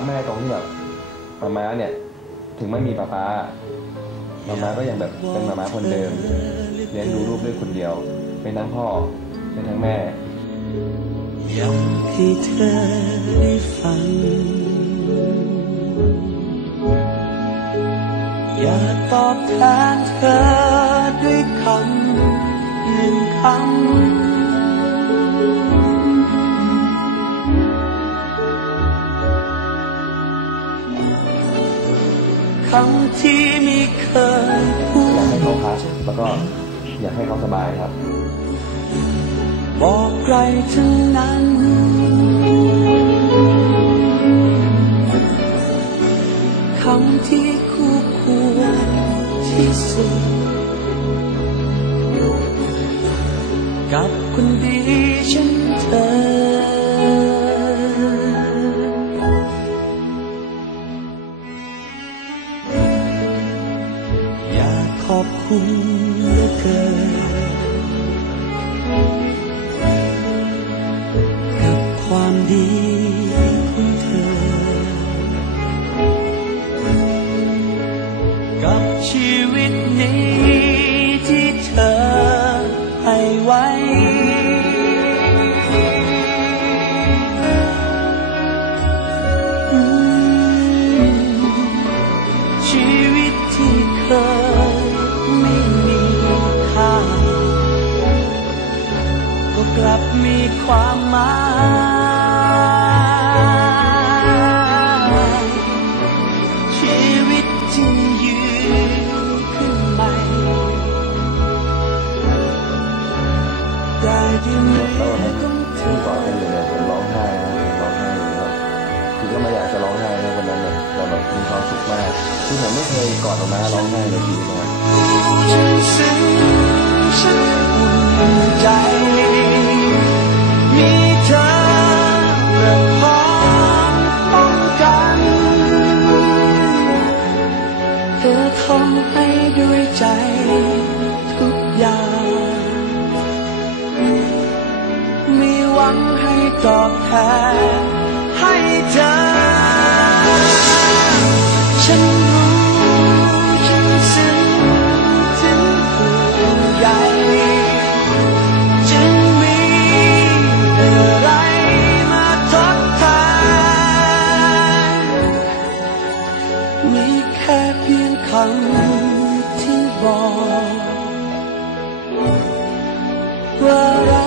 มาม้าเนี่ย ถึงไม่มีป้าป้ามาม้าก็ยังแบบเป็นมาม้าคนเดิมเลี้ยงดูลูกด้วยคนเดียว เป็นทั้งพ่อ เป็นทั้งแม่อยากให้เธอได้ฟัง อยากตอบแทนเธอด้วยคำหนึ่งคำ คำที่ไม่เคยพูอยากให้เขาพักแล้วก็อยากให้เขาสบายครับ บอกใครทั้งนั้นคำที่คู่ควรที่สุด อยากขอบคุณเหลือเกินกับความดีของเธอ กับชีวิตนี้ ก็กลับมีความหมายชีวิตจึงยืนขึ้นใหม่ได้ด้วยมือแล้องเธที่อกอดกันอยู่เนี่ยผมร้องไห้นะร้องไห้อยู่แบบคือก็ไม่อยากจะร้องไห้นะวันนั้นเลยแต่แบบมีความสุขมากคือผมไม่เคยกอดออกมาร้องไห้ในชีวิตนะค ตอบแทนให้เธอ ฉันรู้ฉันซึ้งถึงห่วงใยจึงมีอะไรมาทดแทนมีแค่เพียงคำที่บอกว่ารั